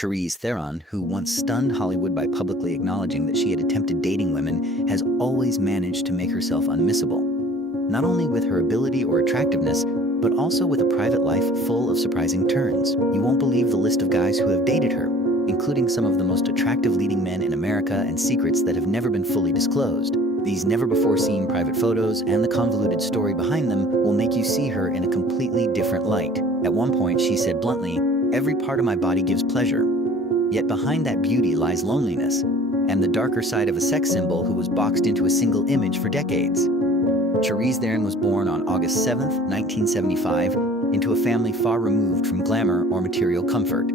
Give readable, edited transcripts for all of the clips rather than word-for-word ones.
Charlize Theron, who once stunned Hollywood by publicly acknowledging that she had attempted dating women, has always managed to make herself unmissable. Not only with her ability or attractiveness, but also with a private life full of surprising turns. You won't believe the list of guys who have dated her, including some of the most attractive leading men in America and secrets that have never been fully disclosed. These never-before-seen private photos and the convoluted story behind them will make you see her in a completely different light. At one point, she said bluntly, "Every part of my body gives pleasure." Yet behind that beauty lies loneliness, and the darker side of a sex symbol who was boxed into a single image for decades. Charlize Theron was born on August 7th, 1975, into a family far removed from glamour or material comfort.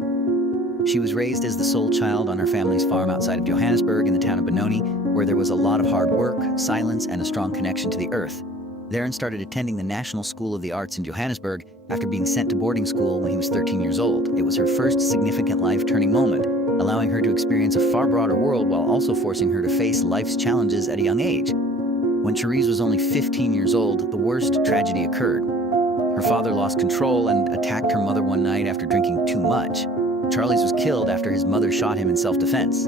She was raised as the sole child on her family's farm outside of Johannesburg in the town of Benoni, where there was a lot of hard work, silence, and a strong connection to the earth. Theron started attending the National School of the Arts in Johannesburg after being sent to boarding school when he was 13 years old. It was her first significant life-turning moment, allowing her to experience a far broader world while also forcing her to face life's challenges at a young age. When Charlize was only 15 years old, the worst tragedy occurred. Her father lost control and attacked her mother one night after drinking too much. Charlize was killed after his mother shot him in self-defense.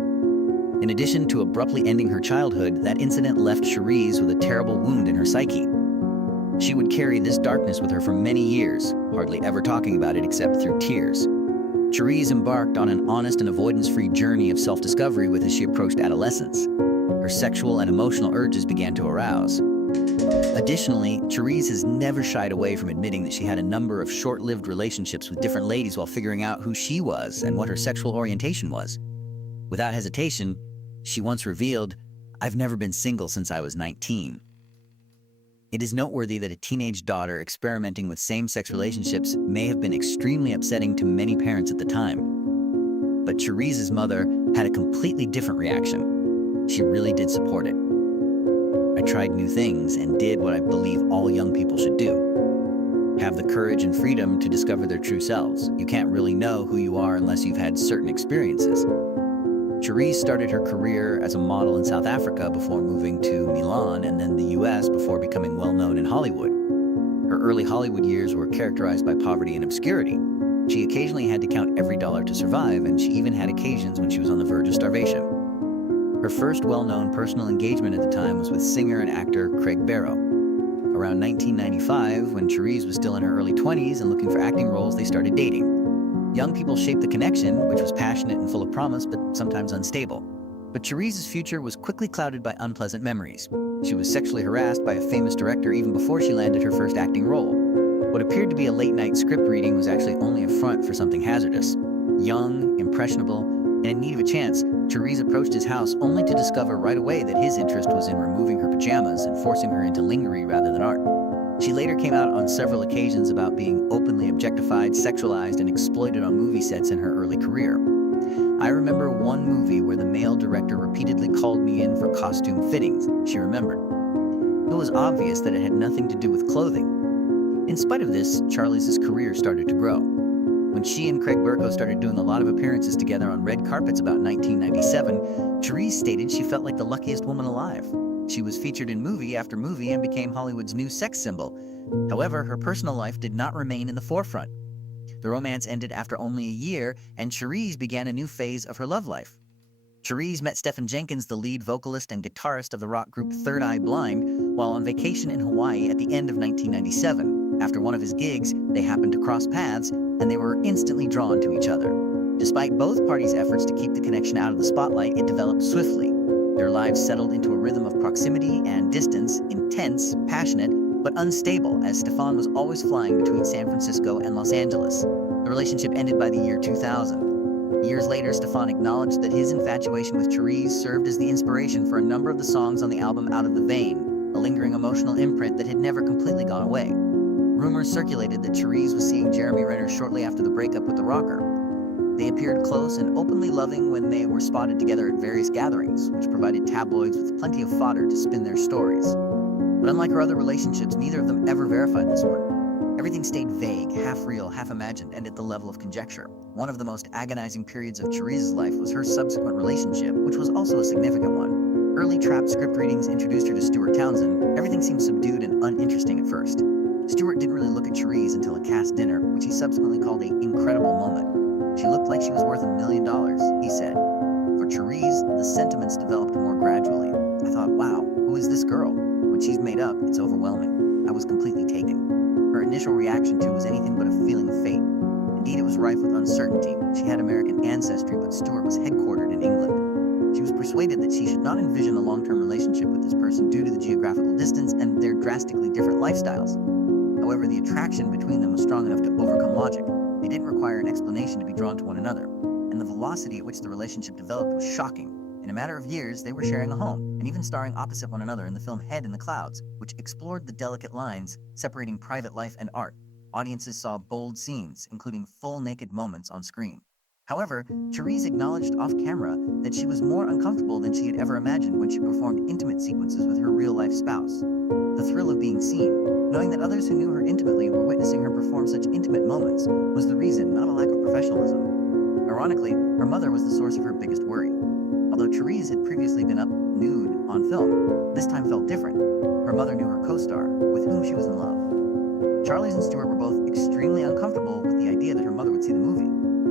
In addition to abruptly ending her childhood, that incident left Charlize with a terrible wound in her psyche. She would carry this darkness with her for many years, hardly ever talking about it except through tears. Charlize embarked on an honest and avoidance-free journey of self-discovery as she approached adolescence. Her sexual and emotional urges began to arouse. Additionally, Charlize has never shied away from admitting that she had a number of short-lived relationships with different ladies while figuring out who she was and what her sexual orientation was. Without hesitation, she once revealed, "I've never been single since I was 19. It is noteworthy that a teenage daughter experimenting with same-sex relationships may have been extremely upsetting to many parents at the time. But Charlize's mother had a completely different reaction. She really did support it. "I tried new things and did what I believe all young people should do. Have the courage and freedom to discover their true selves. You can't really know who you are unless you've had certain experiences." Charlize started her career as a model in South Africa before moving to Milan and then the US before becoming well-known in Hollywood. Her early Hollywood years were characterized by poverty and obscurity. She occasionally had to count every dollar to survive, and she even had occasions when she was on the verge of starvation. Her first well-known personal engagement at the time was with singer and actor Craig Barrow. Around 1995, when Charlize was still in her early 20s and looking for acting roles, they started dating. Young people shaped the connection, which was passionate and full of promise, but sometimes unstable. But Charlize's future was quickly clouded by unpleasant memories. She was sexually harassed by a famous director even before she landed her first acting role. What appeared to be a late-night script reading was actually only a front for something hazardous. Young, impressionable, and in need of a chance, Charlize approached his house only to discover right away that his interest was in removing her pajamas and forcing her into lingerie rather than art. She later came out on several occasions about being openly objectified, sexualized, and exploited on movie sets in her early career. "I remember one movie where the male director repeatedly called me in for costume fittings," she remembered. It was obvious that it had nothing to do with clothing. In spite of this, Charlize's career started to grow. When she and Craig Berko started doing a lot of appearances together on red carpets about 1997, Charlize stated she felt like the luckiest woman alive. She was featured in movie after movie and became Hollywood's new sex symbol. However, her personal life did not remain in the forefront. The romance ended after only a year, and Charlize began a new phase of her love life. Charlize met Stephen Jenkins, the lead vocalist and guitarist of the rock group Third Eye Blind, while on vacation in Hawaii at the end of 1997. After one of his gigs, they happened to cross paths, and they were instantly drawn to each other. Despite both parties' efforts to keep the connection out of the spotlight, it developed swiftly. Their lives settled into a rhythm of proximity and distance, intense, passionate, but unstable, as Stefan was always flying between San Francisco and Los Angeles. The relationship ended by the year 2000. Years later, Stefan acknowledged that his infatuation with Charlize served as the inspiration for a number of the songs on the album Out of the Vein, a lingering emotional imprint that had never completely gone away. Rumors circulated that Charlize was seeing Jeremy Renner shortly after the breakup with the rocker. They appeared close and openly loving when they were spotted together at various gatherings, which provided tabloids with plenty of fodder to spin their stories. But unlike her other relationships, neither of them ever verified this one. Everything stayed vague, half real, half imagined, and at the level of conjecture. One of the most agonizing periods of Charlize's life was her subsequent relationship, which was also a significant one. Early trapped script readings introduced her to Stuart Townsend. Everything seemed subdued and uninteresting at first. Stuart didn't really look at Charlize until a cast dinner, which he subsequently called an incredible moment. She looked like she was worth $1 million, he said. For Charlize, the sentiments developed more gradually. I thought, wow, who is this girl? When she's made up, it's overwhelming. I was completely taken. Her initial reaction to was anything but a feeling of fate. Indeed, it was rife with uncertainty. She had American ancestry, but Stewart was headquartered in England. She was persuaded that she should not envision a long-term relationship with this person due to the geographical distance and their drastically different lifestyles. However, the attraction between them was strong enough to overcome logic. They didn't require an explanation to be drawn to one another, and the velocity at which the relationship developed was shocking. In a matter of years, they were sharing a home, and even starring opposite one another in the film Head in the Clouds, which explored the delicate lines separating private life and art. Audiences saw bold scenes, including full naked moments on screen. However, Charlize acknowledged off-camera that she was more uncomfortable than she had ever imagined when she performed intimate sequences with her real-life spouse. The thrill of being seen, knowing that others who knew her intimately were witnessing her perform such intimate moments, was the reason, not a lack of professionalism. Ironically, her mother was the source of her biggest worry. Although Charlize had previously been up nude on film, this time felt different. Her mother knew her co-star, with whom she was in love. Charlize and Stewart were both extremely uncomfortable with the idea that her mother would see the movie.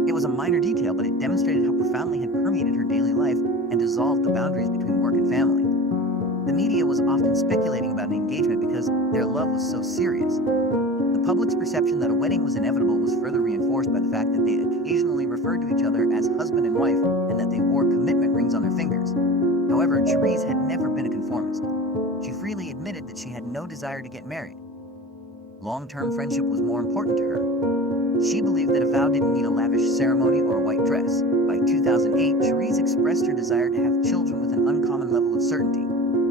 It was a minor detail, but it demonstrated how profoundly it had permeated her daily life and dissolved the boundaries between work and family. The media was often speculating about an engagement because their love was so serious. The public's perception that a wedding was inevitable was further reinforced by the fact that they occasionally referred to each other as husband and wife and that they wore commitment rings on their fingers. However, Charlize had never been a conformist. She freely admitted that she had no desire to get married. Long-term friendship was more important to her. She believed that a vow didn't need a lavish ceremony or a white dress. By 2008, Charlize expressed her desire to have children with an uncommon level of certainty.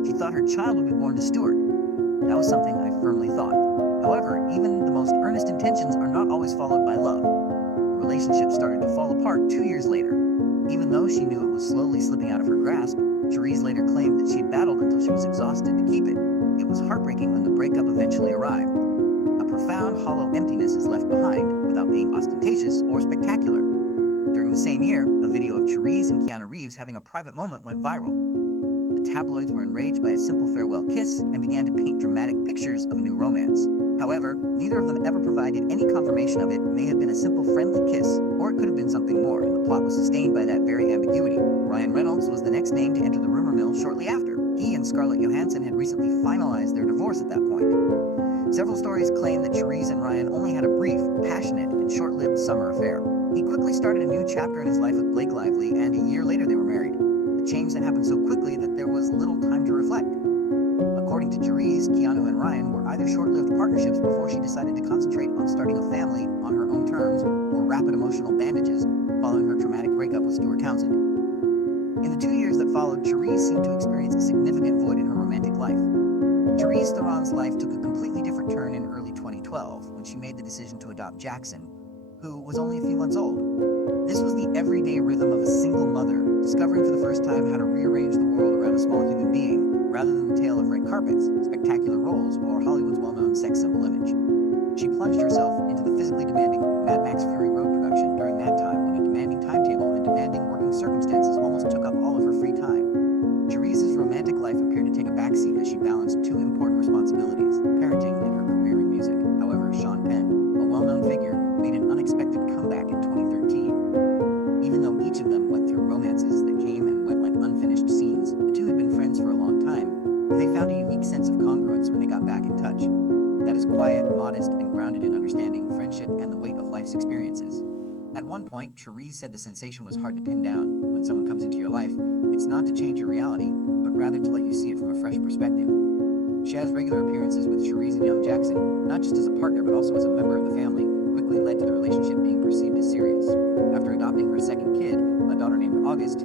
She thought her child would be born to Stewart. That was something I firmly thought. However, even the most earnest intentions are not always followed by love. The relationship started to fall apart 2 years later. Even though she knew it was slowly slipping out of her grasp, Charlize later claimed that she'd battled until she was exhausted to keep it. It was heartbreaking when the breakup eventually arrived. A profound, hollow emptiness is left behind without being ostentatious or spectacular. During the same year, a video of Charlize and Keanu Reeves having a private moment went viral. The tabloids were enraged by a simple farewell kiss and began to paint dramatic pictures of a new romance. However, neither of them ever provided any confirmation of it may have been a simple friendly kiss, or it could have been something more, and the plot was sustained by that very ambiguity. Ryan Reynolds was the next name to enter the rumor mill shortly after. He and Scarlett Johansson had recently finalized their divorce at that point. Several stories claim that Charlize and Ryan only had a brief, passionate, and short-lived summer affair. He quickly started a new chapter in his life with Blake Lively, and a year later they were married. A change that happened so quickly that there was little time to reflect. According to Charlize, Keanu and Ryan were either short-lived partnerships before she decided to concentrate on starting a family on her own terms, or rapid emotional bandages following her traumatic breakup with Stuart Townsend. In the 2 years that followed, Charlize seemed to experience a significant void in her romantic life. Charlize Theron's life took a completely different turn in early 2012 when she made the decision to adopt Jackson, who was only a few months old. This was the everyday rhythm of a single mother, discovering for the first time how to rearrange the world around a small human being, rather than the tale of red carpets, spectacular roles, or Hollywood's well-known sex symbol image. She plunged herself into the physically demanding Mad Max Fury Road production during that time when a demanding timetable and demanding working circumstances almost took up all of her free time. Charlize's romantic life appeared to take a backseat as she balanced two important responsibilities, parenting and her career in music. However, Sean Penn, a well-known figure, made an unexpected comeback in 2013. Even though each of them went through romances that came and went like unfinished scenes, the two had been friends for a long time. They found a unique sense of congruence when they got back in touch. That is quiet, modest, and grounded in understanding friendship and the weight of life's experiences. At one point, Charlize said the sensation was hard to pin down. When someone comes into your life, it's not to change your reality, but rather to let you see it from a fresh perspective. She has regular appearances with Charlize and young Jackson, not just as a partner but also as a member of the family, quickly led to the relationship being perceived as serious. After adopting her second kid, a daughter named August,